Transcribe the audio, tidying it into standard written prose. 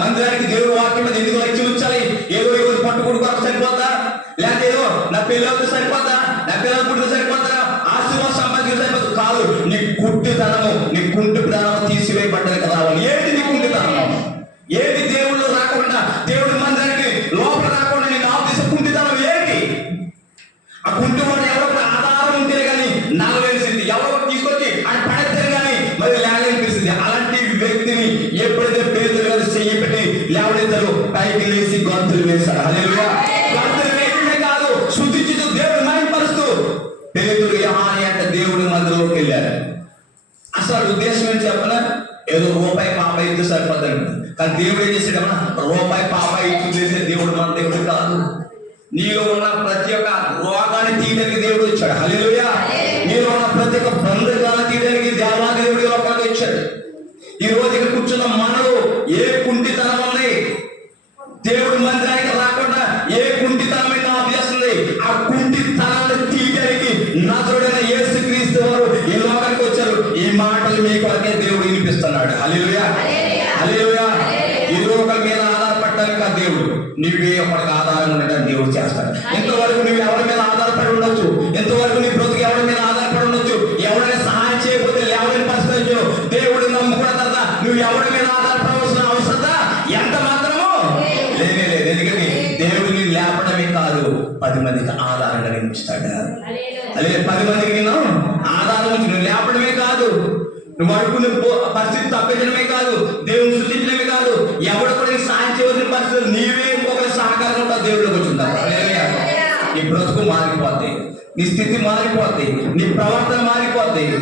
మందిరానికి దేవుడు వాక్యం మీద ఎందుకు లక్ష్యం ఉంచాలి? ఏదో ఈ రోజు పట్టుకుడు కొరకు సరిపోతా, లేకపోతే ఏదో నా పిల్లలతో సరిపోతా, నా పిల్లల పుట్టిన సరిపోతా, ఆశీర్వాదం సంపాదించడం సరిపోతుంది కాదు. నీ కుంటితనము, నీ కుంటితనము తీసివేయబడ్డది రావాలి. ఏంటి నీ కుంటితనము? ఏంటి దేవుళ్ళు రాకుండా, దేవుడి మందిరానికి లోపల రాకుండా నీ నావు తీసే కుంటితనం ఏంటి? ఆ కుంటివాడు ఎవరో ఆధారం ఉంటేనే కానీ నలవేసింది, ఎవరో తీసుకొచ్చి అది పడేస్తారు కానీ మరి లేవనిపిస్తుంది. అలాంటి వ్యక్తిని ఎప్పుడైతే పేదలు గారు చెయ్యి పెట్టి లేవనెత్తారు, పైకి లేచి గంతులు వేశారు. హల్లెలూయా. గంతులు వేయడమే కాదు, శుద్ధించుతూ దేవుడు మహిమపరుస్తూ పేదలు యెహోవా అంటే దేవుడి మందిరంలోకి వెళ్ళారు. అసలు ఉద్దేశం ఏంటి చెప్పనా? ఏదో రూపాయి పాప ఇస్తే సరిపోతాడు. కానీ దేవుడు ఏం చేసాడమ్మా? రూపాయి పాప ఇచ్చి చేసే దేవుడు మన దేవుడు కాదు. నీలో ఉన్న ప్రతి ఒక్క రోగాన్ని తీయడానికి దేవుడు వచ్చాడు. హల్లెలూయా. నీలో ఉన్న ప్రతి ఒక్క బంధకాలను తీయడానికి దేవాదేవుడి లోకానికి వచ్చాడు. ఈ రోజు ఇక్కడ కూర్చున్న మనలో ఏ కుంటితనం ఉంది? దేవుడి మందిరానికి రాకుండా ఏ కుంటితనమైన ఆపేస్తుంది? ఆ కుంటితనాన్ని తీయడానికి నజరుడైన యేసుక్రీస్తు వారు ఈ లోకానికి వచ్చారు. ఈ మాటలు మీ కొరకే దేవుడు వినిపిస్తున్నాడు. హల్లెలూయా. హల్లెలూయా. ఈ లోకం మీద ఆధారపడటానికి ఆ దేవుడు నువ్వే ఒకరికి ఆధారం ఉండడానికి దేవుడు చేస్తాడు. ఎంతవరకు నువ్వు ఎవరి మీద ఆధారపడి ఉండొచ్చు, ఎంతవరకు నీ బ్రతుకు ఎవరి మీద ఆధారపడి ఉండొచ్చు. ఎవరైనా సహాయం చేయకపోతే ఎవరిని పరిస్థితి దేవుడు నమ్ముకున్న తర్వాత నువ్వు ఎవరి మీద ఆధారపడవలసిన అవసరం ఎంత మాత్రమో లేనే లేదు. ఎందుకంటే దేవుడిని లేపడమే కాదు, 10 మందికి ఆధారంగా నియమిస్తాడు. అదే 10 మందికి నేను ఆధారం నుంచి నువ్వు లేపడమే కాదు, నువ్వు అడుగుకునే పరిస్థితి తప్పించడమే కాదు, దేవుని సృష్టించడమే కాదు, ఎవరు కూడా నీకు సాయం చేయవలసిన పరిస్థితులు నీవే ఇంకొకరి సహకారం కూడా దేవుడికి వచ్చింటారు. నీ బ్రతుకు మారిపోతాయి, నీ స్థితి మారిపోతాయి, నీ ప్రవర్తన మారిపోతాయి.